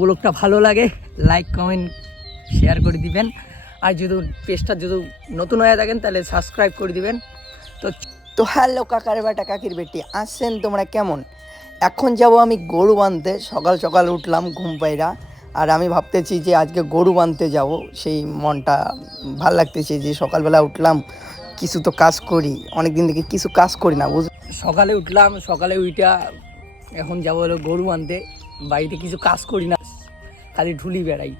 ব্লগটা ভালো লাগে লাইক কমেন্ট শেয়ার করে দিবেন, আর যদি পেজটা যদি নতুন হয়ে থাকেন তাহলে সাবস্ক্রাইব করে দিবেন। তো হ্যালো কাকার বেটা কাকির বেটি, আসছেন তোমরা কেমন? এখন যাব আমি গরু বাঁধতে। সকাল সকাল উঠলাম ঘুম পাইরা, আর আমি ভাবতেছি যে আজকে গরু বাঁধতে যাব। সেই মনটা ভাল লাগতেছে যে সকালবেলা উঠলাম, কিছু তো কাজ করি, অনেক দিন থেকে কিছু কাজ করি না সকালে উঠলাম, সকালে উইটা এখন যাবো হলো গরু বাঁধতে। বাড়িতে কিছু কাজ করি না, খালি ঢুলি বেড়াই।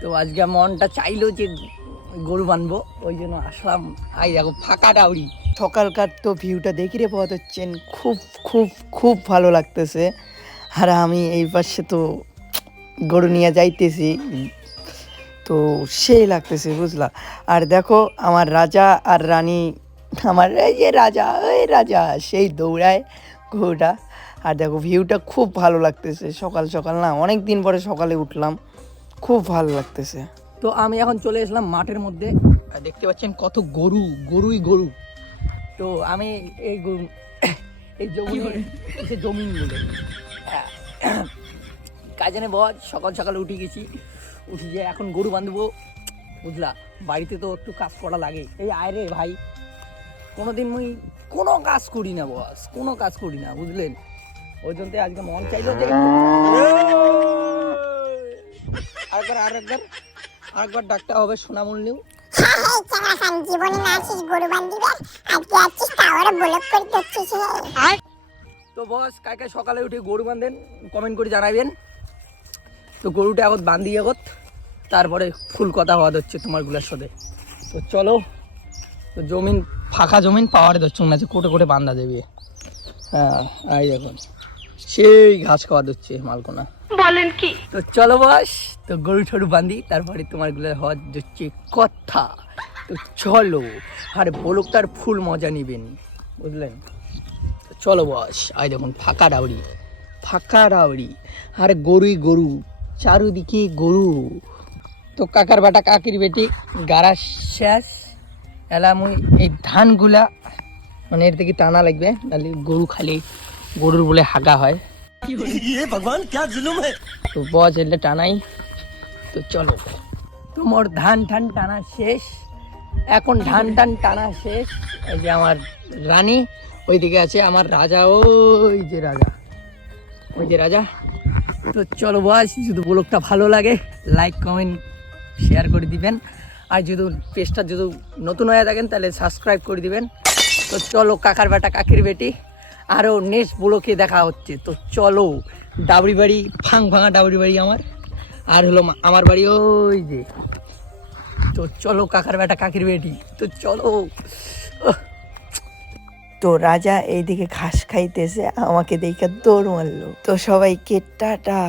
তো আজকে মনটা চাইলো যে গরু বানবো, ওই জন্য আসলাম। আই দেখো ফাঁকা ডাউরি, সকালকার তো ভিউটা দেখি রে পাওয়া যাচ্ছেন, খুব খুব খুব ভালো লাগতেছে। আর আমি এই পাশে তো গরু নিয়ে যাইতেছি, তো সেই লাগতেছে বুঝলা। আর দেখো আমার রাজা আর রানী, আমার এই যে রাজা, ওই রাজা সেই দৌড়ায় গরুটা। আর দেখো ভিউটা খুব ভালো লাগতেছে, সকাল সকাল না, অনেক দিন পরে সকালে উঠলাম, খুব ভালো লাগতেছে। তো আমি এখন চলে আসলাম মাঠের মধ্যে, দেখতে পাচ্ছেন কত গরু, গরুই গরু। তো আমি এই গরু এই জমিন বলে কাজে নেব। সকাল সকাল উঠে গেছি, উঠে যে এখন গরু বাঁধবো বুঝলা। বাড়িতে তো একটু কাজ করা লাগে। এই আয় রে ভাই, কোনোদিন মুই কোনো কাজ করি না বস, কোনো কাজ করি না বুঝলেন। ওই জন্য আজকে মন চাইলো যে আরেকবার ডাকতে হবে সোনামুন্নিও। তো বস কাকে সকালে উঠে গরু বাঁধেন কমেন্ট করে জানাবেন। তো গরুটা এখন বাঁধি আগত, তারপরে ফুল কথা হওয়া হচ্ছে তোমার গুলার সাথে। তো চলো, তো জমিন ফাঁকা জমিন পাওয়ারে ধরছ না যে কোটে কোটে বান্ধা দেবে। হ্যাঁ এই দেখুন সেই ঘাস খাওয়া দিচ্ছে মালকোনা, বলেন কি। তো চলো বস, তো গরু ঠরু বাঁধি, তারপরে তোমার গুলার হওয়া হচ্ছে কথা। তো চলো, আর বলকটার ফুল মজা নিবেন বুঝলেন। তো চলো বস, আই দেখুন ফাঁকা ডাউরি, ফাঁকা ডাউরি, আর গরুই গরু, চারুদিকে গরু। তো কাকার বেটা কাকির বেটি গাড়া শেষ এলাম। এই ধানগুলা মানে এর থেকে টানা লাগবে, তাহলে গরু খালি গরুর বলে হাগা হয়। ভগবান क्या जुलुम है। তো বস এলে টানাই। তো চলো, তোমার ধান টান টানা শেষ, এখন ধান টান টানা শেষ। এই যে আমার রানী ওইদিকে আছে, আমার রাজা ওই যে রাজা, ওই যে রাজা। তো চলো বস, যদি ব্লগটা ভালো লাগে লাইক কমেন্ট শেয়ার করে দিবেন, আর যদি পেজটা যদি নতুন হয়ে থাকেন তাহলে সাবস্ক্রাইব করে দিবেন। তো চলো কাকার বেটা কাকির বেটি, আরও নেক্সট ব্লগে দেখা হচ্ছে। তো চলো, ডাবরি বাড়ি ভাঙা ডাবরি বাড়ি আমার, আর হলো আমার বাড়ি ওই যে। তো চলো কাকার বেটা কাকির বেটি, তো চলো। তো রাজা এইদিকে ঘাস খাইতেছে, আমাকে দেখে দৌড় মারলো। তো সবাইকে টাটা।